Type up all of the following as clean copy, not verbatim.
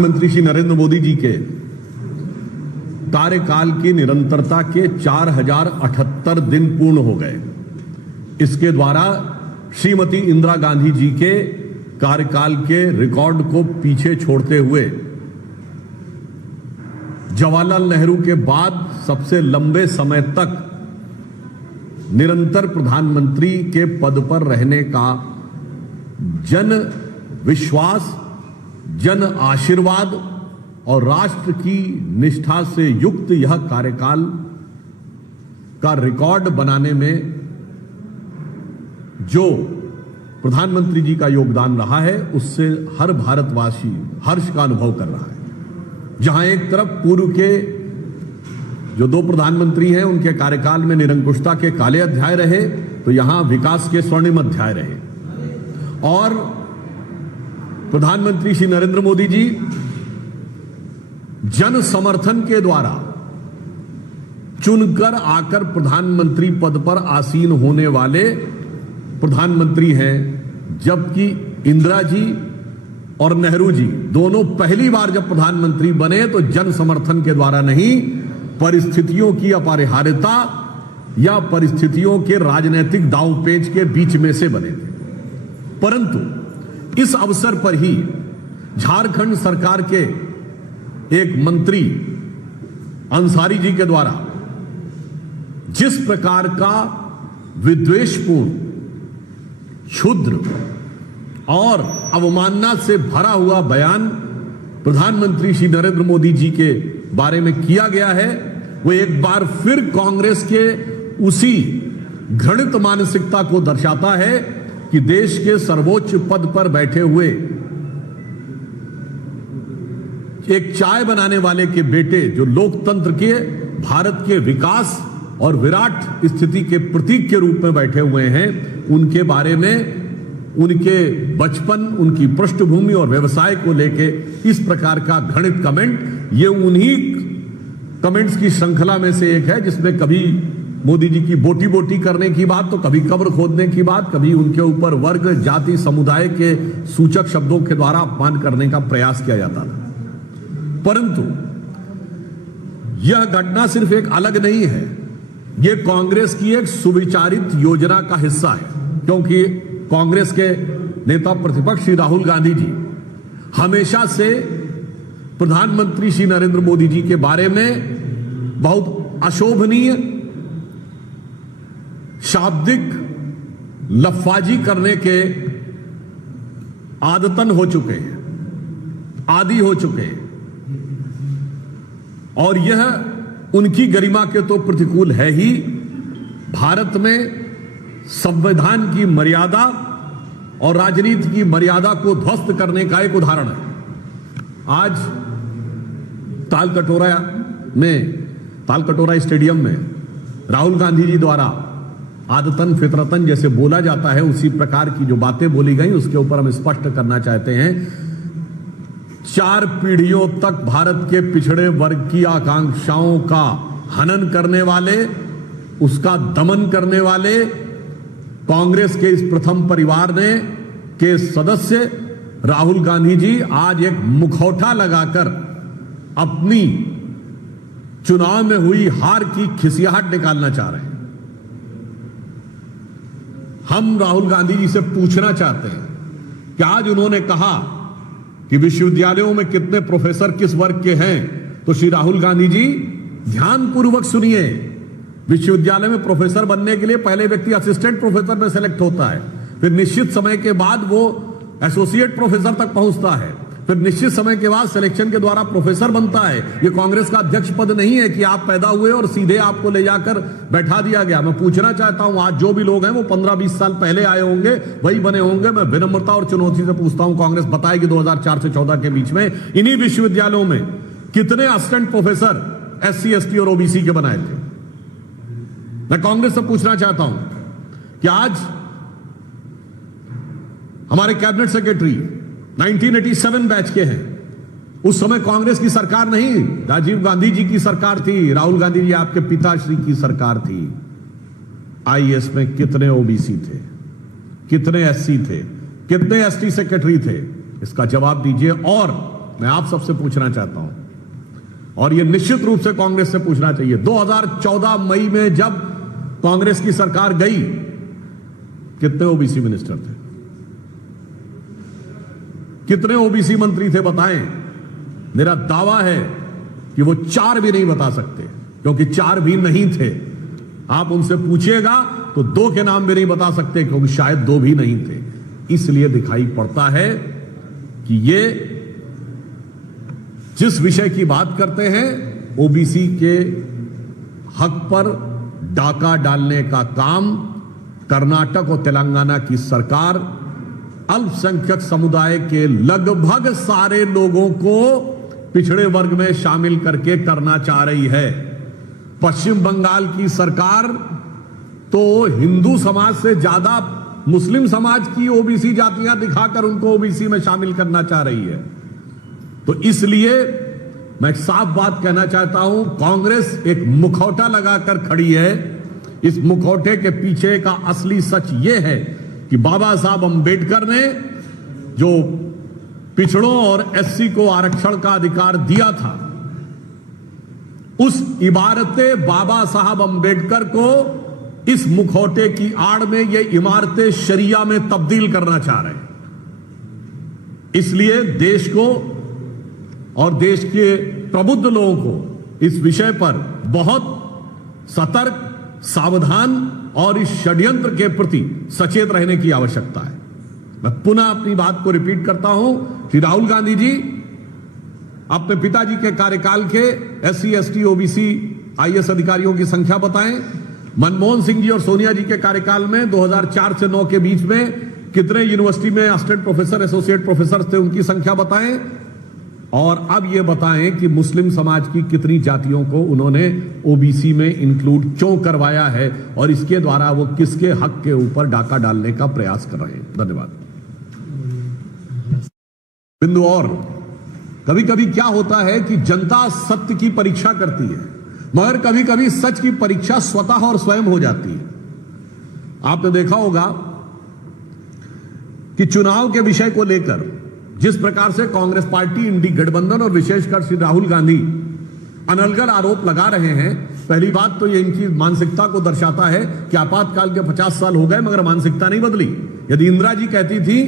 प्रधानमंत्री श्री नरेंद्र मोदी जी के कार्यकाल की निरंतरता के 4078 दिन पूर्ण हो गए। इसके द्वारा श्रीमती इंदिरा गांधी जी के कार्यकाल के रिकॉर्ड को पीछे छोड़ते हुए जवाहरलाल नेहरू के बाद सबसे लंबे समय तक निरंतर प्रधानमंत्री के पद पर रहने का जन विश्वास, जन आशीर्वाद और राष्ट्र की निष्ठा से युक्त यह कार्यकाल का रिकॉर्ड बनाने में जो प्रधानमंत्री जी का योगदान रहा है, उससे हर भारतवासी हर्ष का अनुभव कर रहा है। जहां एक तरफ पूर्व के जो दो प्रधानमंत्री हैं, उनके कार्यकाल में निरंकुशता के काले अध्याय रहे, तो यहां विकास के स्वर्णिम अध्याय रहे। और प्रधानमंत्री श्री नरेंद्र मोदी जी जन समर्थन के द्वारा चुनकर आकर प्रधानमंत्री पद पर आसीन होने वाले प्रधानमंत्री हैं, जबकि इंदिरा जी और नेहरू जी दोनों पहली बार जब प्रधानमंत्री बने तो जन समर्थन के द्वारा नहीं, परिस्थितियों की अपरिहार्यता या परिस्थितियों के राजनीतिक दांवपेच के बीच में से बने थे। परंतु इस अवसर पर ही झारखंड सरकार के एक मंत्री अंसारी जी के द्वारा जिस प्रकार का विद्वेषपूर्ण, क्षुद्र और अवमानना से भरा हुआ बयान प्रधानमंत्री श्री नरेंद्र मोदी जी के बारे में किया गया है, वो एक बार फिर कांग्रेस के उसी घृणित मानसिकता को दर्शाता है कि देश के सर्वोच्च पद पर बैठे हुए एक चाय बनाने वाले के बेटे, जो लोकतंत्र के, भारत के विकास और विराट स्थिति के प्रतीक के रूप में बैठे हुए हैं, उनके बारे में उनके बचपन, उनकी पृष्ठभूमि और व्यवसाय को लेके इस प्रकार का घृणित कमेंट, ये उन्हीं कमेंट्स की श्रृंखला में से एक है जिसमें कभी मोदी जी की बोटी बोटी करने की बात, तो कभी कब्र खोदने की बात, कभी उनके ऊपर वर्ग, जाति, समुदाय के सूचक शब्दों के द्वारा अपमान करने का प्रयास किया जाता था। परंतु यह घटना सिर्फ एक अलग नहीं है, यह कांग्रेस की एक सुविचारित योजना का हिस्सा है, क्योंकि कांग्रेस के नेता प्रतिपक्ष श्री राहुल गांधी जी हमेशा से प्रधानमंत्री श्री नरेंद्र मोदी जी के बारे में बहुत अशोभनीय शाब्दिक लफ्फाजी करने के आदतन हो चुके हैं, आदी हो चुके हैं, और यह उनकी गरिमा के तो प्रतिकूल है ही। भारत में संविधान की मर्यादा और राजनीति की मर्यादा को ध्वस्त करने का एक उदाहरण है। आज तालकटोरा स्टेडियम में राहुल गांधी जी द्वारा आदतन फितरतन जैसे बोला जाता है, उसी प्रकार की जो बातें बोली गई, उसके ऊपर हम स्पष्ट करना चाहते हैं। 4 पीढ़ियों तक भारत के पिछड़े वर्ग की आकांक्षाओं का हनन करने वाले, उसका दमन करने वाले कांग्रेस के इस प्रथम परिवार के सदस्य राहुल गांधी जी आज एक मुखौटा लगाकर अपनी चुनाव में हुई हार की खिसियाहट निकालना चाह रहे हैं। हम राहुल गांधी जी से पूछना चाहते हैं कि आज उन्होंने कहा कि विश्वविद्यालयों में कितने प्रोफेसर किस वर्ग के हैं, तो श्री राहुल गांधी जी ध्यानपूर्वक सुनिए। विश्वविद्यालय में प्रोफेसर बनने के लिए पहले व्यक्ति असिस्टेंट प्रोफेसर में सेलेक्ट होता है, फिर निश्चित समय के बाद वो एसोसिएट प्रोफेसर तक पहुंचता है, फिर निश्चित समय के बाद सिलेक्शन के द्वारा प्रोफेसर बनता है। ये कांग्रेस का अध्यक्ष पद नहीं है कि आप पैदा हुए और सीधे आपको ले जाकर बैठा दिया गया। मैं पूछना चाहता हूं, आज जो भी लोग हैं वो 15-20 साल पहले आए होंगे, वही बने होंगे। मैं विनम्रता और चुनौती से पूछता हूं, कांग्रेस बताएगी 2004 से 14 के बीच में इन्हीं विश्वविद्यालयों में कितने असिस्टेंट प्रोफेसर SC, ST और OBC के बनाए थे? मैं कांग्रेस से पूछना चाहता हूं कि आज हमारे कैबिनेट सेक्रेटरी 1987 बैच के हैं, उस समय कांग्रेस की सरकार नहीं, राजीव गांधी जी की सरकार थी, राहुल गांधी जी आपके पिताश्री की सरकार थी। IAS में कितने OBC थे, कितने SC थे, कितने ST सेक्रेटरी थे? इसका जवाब दीजिए। और मैं आप सबसे पूछना चाहता हूं, और यह निश्चित रूप से कांग्रेस से पूछना चाहिए, 2014 मई में जब कांग्रेस की सरकार गई, कितने ओबीसी मिनिस्टर थे? कितने ओबीसी मंत्री थे बताएं? मेरा दावा है कि वो 4 भी नहीं बता सकते, क्योंकि 4 भी नहीं थे। आप उनसे पूछिएगा तो 2 के नाम भी नहीं बता सकते, क्योंकि शायद 2 भी नहीं थे। इसलिए दिखाई पड़ता है कि ये जिस विषय की बात करते हैं, ओबीसी के हक पर डाका डालने का काम कर्नाटक और तेलंगाना की सरकार अल्पसंख्यक समुदाय के लगभग सारे लोगों को पिछड़े वर्ग में शामिल करके करना चाह रही है। पश्चिम बंगाल की सरकार तो हिंदू समाज से ज्यादा मुस्लिम समाज की ओबीसी जातियां दिखाकर उनको ओबीसी में शामिल करना चाह रही है। तो इसलिए मैं साफ बात कहना चाहता हूं, कांग्रेस एक मुखौटा लगाकर खड़ी है। इस मुखौटे के पीछे का असली सच यह है कि बाबा साहब अंबेडकर ने जो पिछड़ों और एससी को आरक्षण का अधिकार दिया था, उस इबारतें बाबा साहब अंबेडकर को इस मुखौटे की आड़ में ये इमारतें शरिया में तब्दील करना चाह रहे हैं। इसलिए देश को और देश के प्रबुद्ध लोगों को इस विषय पर बहुत सतर्क, सावधान और इस षड्यंत्र के प्रति सचेत रहने की आवश्यकता है। मैं पुनः अपनी बात को रिपीट करता हूं, श्री राहुल गांधी जी अपने पिताजी के कार्यकाल के एससी, एसटी, ओबीसी, आईएएस अधिकारियों की संख्या बताएं। मनमोहन सिंह जी और सोनिया जी के कार्यकाल में 2004 से 9 के बीच में कितने यूनिवर्सिटी में असिस्टेंट प्रोफेसर, एसोसिएट प्रोफेसर थे, उनकी संख्या बताएं। और अब यह बताएं कि मुस्लिम समाज की कितनी जातियों को उन्होंने ओबीसी में इंक्लूड क्यों करवाया है, और इसके द्वारा वो किसके हक के ऊपर डाका डालने का प्रयास कर रहे हैं। धन्यवाद। बिंदु और, कभी कभी क्या होता है कि जनता सत्य की परीक्षा करती है, मगर कभी कभी सच की परीक्षा स्वतः और स्वयं हो जाती है। आपने देखा होगा कि चुनाव के विषय को लेकर जिस प्रकार से कांग्रेस पार्टी, इंडी गठबंधन और विशेषकर श्री राहुल गांधी अनलगढ़ आरोप लगा रहे हैं, पहली बात तो ये इनकी मानसिकता को दर्शाता है कि आपातकाल के 50 साल हो गए मगर मानसिकता नहीं बदली। यदि इंदिरा जी कहती थी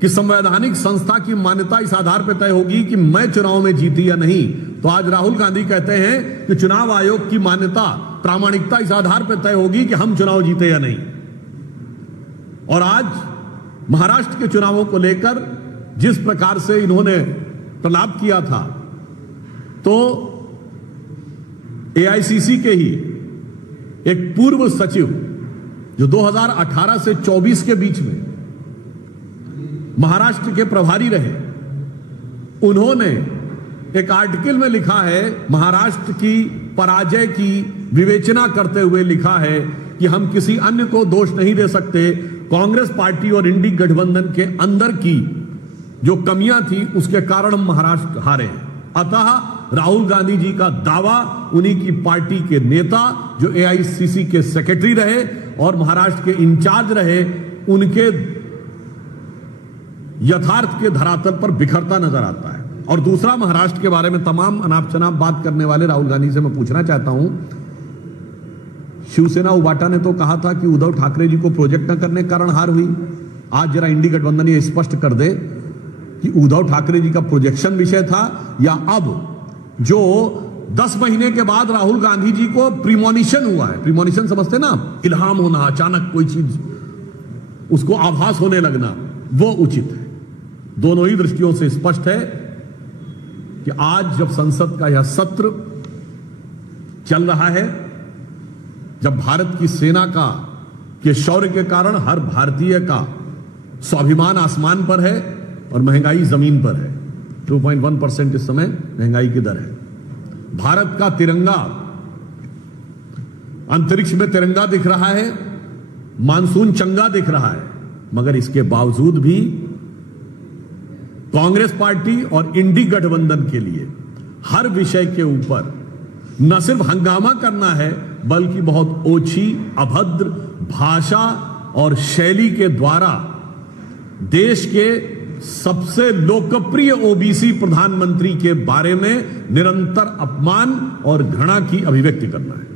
कि संवैधानिक संस्था की मान्यता इस आधार पर तय होगी कि मैं चुनाव में जीती या नहीं, तो आज राहुल गांधी कहते हैं कि चुनाव आयोग की मान्यता, प्रामाणिकता इस आधार पर तय होगी कि हम चुनाव जीते या नहीं। और आज महाराष्ट्र के चुनावों को लेकर जिस प्रकार से इन्होंने प्रलाप किया था, तो एआईसीसी के ही एक पूर्व सचिव जो 2018 से 24 के बीच में महाराष्ट्र के प्रभारी रहे, उन्होंने एक आर्टिकल में लिखा है, महाराष्ट्र की पराजय की विवेचना करते हुए लिखा है कि हम किसी अन्य को दोष नहीं दे सकते, कांग्रेस पार्टी और इंडी गठबंधन के अंदर की जो कमियां थी उसके कारण हम महाराष्ट्र हारे हैं। अतः राहुल गांधी जी का दावा, उन्हीं की पार्टी के नेता जो एआईसीसी के सेक्रेटरी रहे और महाराष्ट्र के इंचार्ज रहे, उनके यथार्थ के धरातल पर बिखरता नजर आता है। और दूसरा, महाराष्ट्र के बारे में तमाम अनाप शनाप बात करने वाले राहुल गांधी से मैं पूछना चाहता हूं, शिवसेना उबाटा ने तो कहा था कि उद्धव ठाकरे जी को प्रोजेक्ट न करने के कारण हार हुई। आज जरा इंडी गठबंधन ये स्पष्ट कर दे कि उद्धव ठाकरे जी का प्रोजेक्शन विषय था, या अब जो 10 महीने के बाद राहुल गांधी जी को प्रीमोनिशन हुआ है, प्रीमोनिशन समझते ना, इल्हाम होना, अचानक कोई चीज उसको आभास होने लगना, वो उचित है। दोनों ही दृष्टियों से स्पष्ट है कि आज जब संसद का यह सत्र चल रहा है, जब भारत की सेना का के शौर्य के कारण हर भारतीय का स्वाभिमान आसमान पर है और महंगाई जमीन पर है, 2.1% इस समय महंगाई की दर है। भारत का तिरंगा अंतरिक्ष में तिरंगा दिख रहा है, मानसून चंगा दिख रहा है, मगर इसके बावजूद भी कांग्रेस पार्टी और इंडी गठबंधन के लिए हर विषय के ऊपर न सिर्फ हंगामा करना है, बल्कि बहुत ओछी, अभद्र भाषा और शैली के द्वारा देश के सबसे लोकप्रिय ओबीसी प्रधानमंत्री के बारे में निरंतर अपमान और घृणा की अभिव्यक्ति करना है।